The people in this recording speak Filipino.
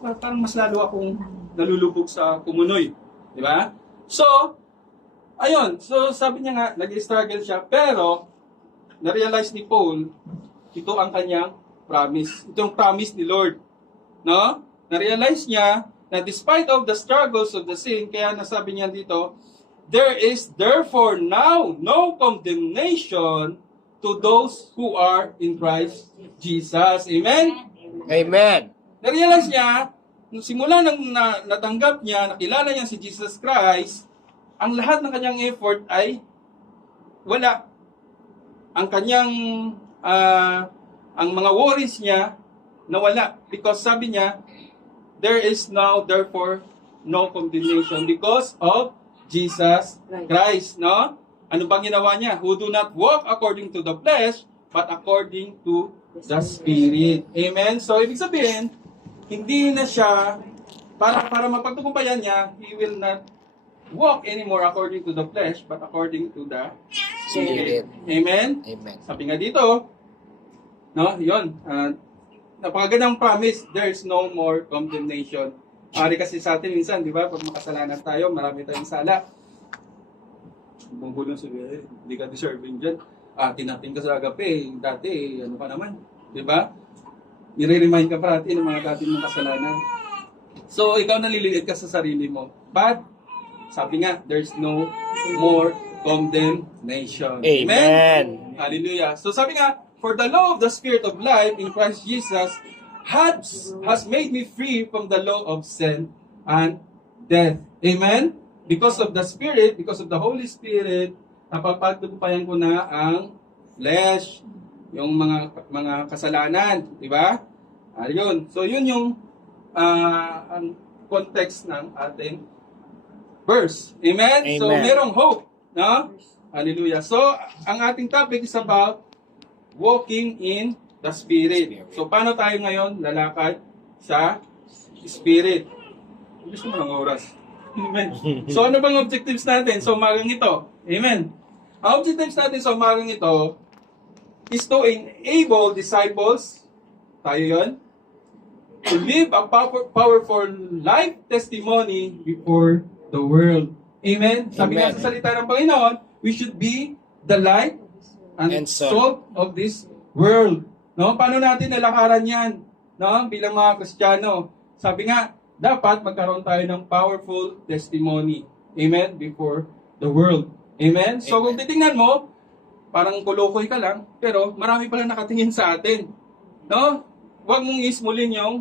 parang mas lalo akong nalulubog sa kumunoy. Di ba? So, ayun. So, sabi niya nga, nag-struggle siya. Pero, na-realize ni Paul, ito ang kanyang promise. Ito ang promise ni Lord. No? Na-realize niya na despite of the struggles of the sin, kaya nasabi niya dito, there is therefore now no condemnation to those who are in Christ Jesus. Amen? Amen. Na-realize niya, nung simula nang natanggap niya, nakilala niya si Jesus Christ, ang lahat ng kanyang effort ay wala. Ang kanyang, ang mga worries niya, nawala. Because sabi niya, there is now therefore no condemnation because of Jesus Christ. No? Ano bang ginawa niya? Who do not walk according to the flesh, but according to the Spirit. Amen? So, ibig sabihin, hindi na siya, para mapagtagumpayan niya, he will not walk anymore according to the flesh, but according to the Spirit. Amen? Amen. Sabi nga dito, no, yun, napakagandang promise, there's no more condemnation. Ari kasi sa atin minsan, di ba, pag makasalanan tayo, marami tayong sala. Bumbulo sa hindi ka deserving dyan. Tinating ka sa agape, dati, ano ka naman, di ba? I-remind ka parati ng mga dati mong kasalanan. So, ikaw naliliit ka sa sarili mo. But, sabi nga, there's no more condemnation. Amen. Hallelujah. So, sabi nga, for the law of the Spirit of life in Christ Jesus has made me free from the law of sin and death. Amen? Because of the Spirit, because of the Holy Spirit, napapagtupayan ko na ang flesh, yung mga kasalanan, di ba? Ayun. So, yun yung ang context ng ating verse. Amen? Amen. So, merong hope. No? Hallelujah. So, ang ating topic is about walking in the Spirit. So, paano tayo ngayon lalakad sa Spirit? Gusto mo ng oras. Amen. So, ano bang objectives natin sa umagang ito? Amen. Ang objectives natin sa umagang ito is to enable disciples, tayo yon, to live a powerful life testimony before the world. Amen? Sabi nga Amen. sa salita ng Panginoon, we should be the light and salt of this world. No? Paano natin nalakaran yan? No? Bilang mga Kristiyano. Sabi nga, dapat magkaroon tayo ng powerful testimony. Amen? Before the world. Amen? So kung titingnan mo, parang kulukoy ka lang, pero marami pala nakatingin sa atin. No? Huwag mong ismulin yung